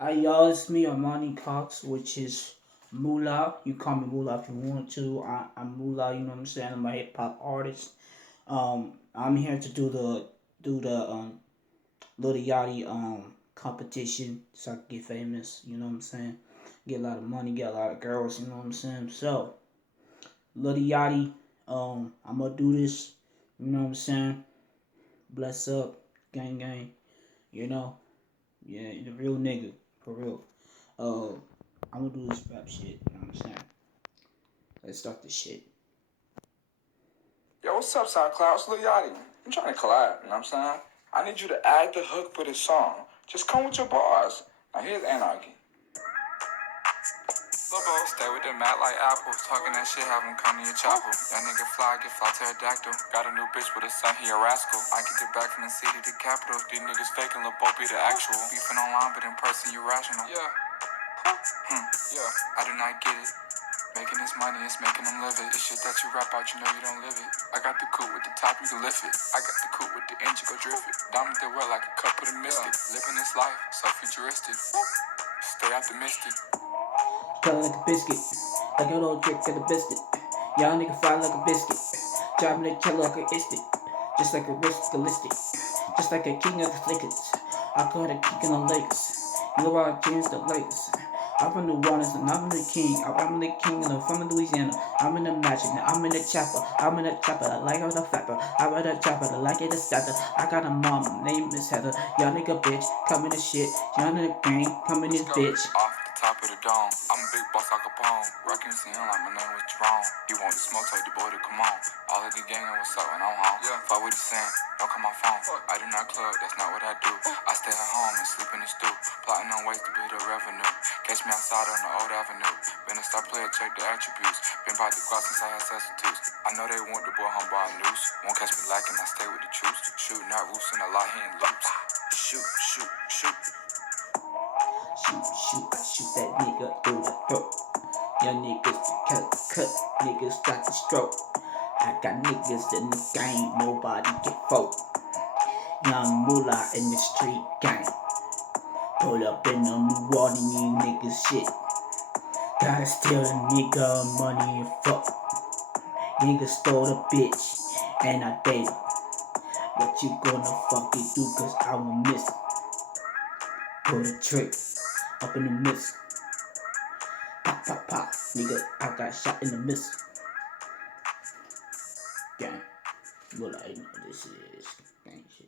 Hi y'all, it's me, Armani Cox, which is Mula. You call me Mula if you want to. I'm Mula, you know what I'm saying? I'm a hip hop artist. I'm here to do the Little Yachty competition so I can get famous, you know what I'm saying? Get a lot of money, get a lot of girls, you know what I'm saying? So, Little Yachty, I'm gonna do this, you know what I'm saying? Bless up, gang gang, you know? Yeah, the real nigga, for real. Uh, I'm gonna do this rap shit. You know what I'm saying? Let's start this shit. Yo, what's up, SoundCloud? It's Lil Yachty. I'm trying to collab, you know what I'm saying? I need you to add the hook for this song. Just come with your bars. Now here's Anarchy. Lil' Bo, stay with the mat like Apple. Talking that shit, have him come to your chapel. That nigga fly, get fly pterodactyl. Got a new bitch with a son, he a rascal. I get it back from the city to capital. These niggas faking, Lil' Bo be the actual. Beefing online, but in person, you rational. Yeah. Yeah. I do not get it. Making this money, it's making them live it. The shit that you rap out, you know you don't live it. I got the coupe with the top, you can lift it. I got the coupe with the engine, go drift it. Diamond the well like a cup of the mystic. Living this life, so futuristic. Stay optimistic. Fly like a biscuit. Like a little trick to the biscuit. Y'all nigga fly like a biscuit. Driving the killer like a istic. Just like a risk realistic. Just like a king of the flickers. I call the king of the Lakers. You know I changed the Lakers. I'm from New Orleans and I'm the king. I'm the king and I'm from Louisiana. I'm in the magic, now I'm in the chopper. I'm in the chopper, I like how the flapper. I'm in the chopper, I like it a starter. I got a mom, name is Heather. Y'all nigga bitch, come in the shit. Y'all in the gang, come in this bitch. Off the top of the dome, I'm a big boss like a Capone. Rockin' him like my name was Jerome. He want the smoke, told the boy to come on. All of the gang know what's up when I'm home. Yeah. Fuck what he saying, don't call my phone. I do not club, that's not what I do. I stay at home and sleep in the stoop. Plotting on ways to build up revenue. Catch me outside on the old avenue. Been a star player, check the attributes. Been about to go since I had substitutes. I know they want the boy home by a noose. Won't catch me lacking, I stay with the troops. Shooting out roofs and a lot hitting loops. Shoot, shoot, shoot. Shoot that nigga through the throat. Young niggas cut, niggas got the stroke. I got niggas in the game, nobody can vote. Young Mula in the street gang. Pull up in the New Orleans, you niggas shit. Gotta steal the nigga money and fuck. Nigga stole the bitch, and I date her. What you gonna fucking do, cause I will miss it. Pull the trick, up in the mist. Pop, pop, pop, nigga, I got shot in the mist. Gang, well, I know this is gang shit.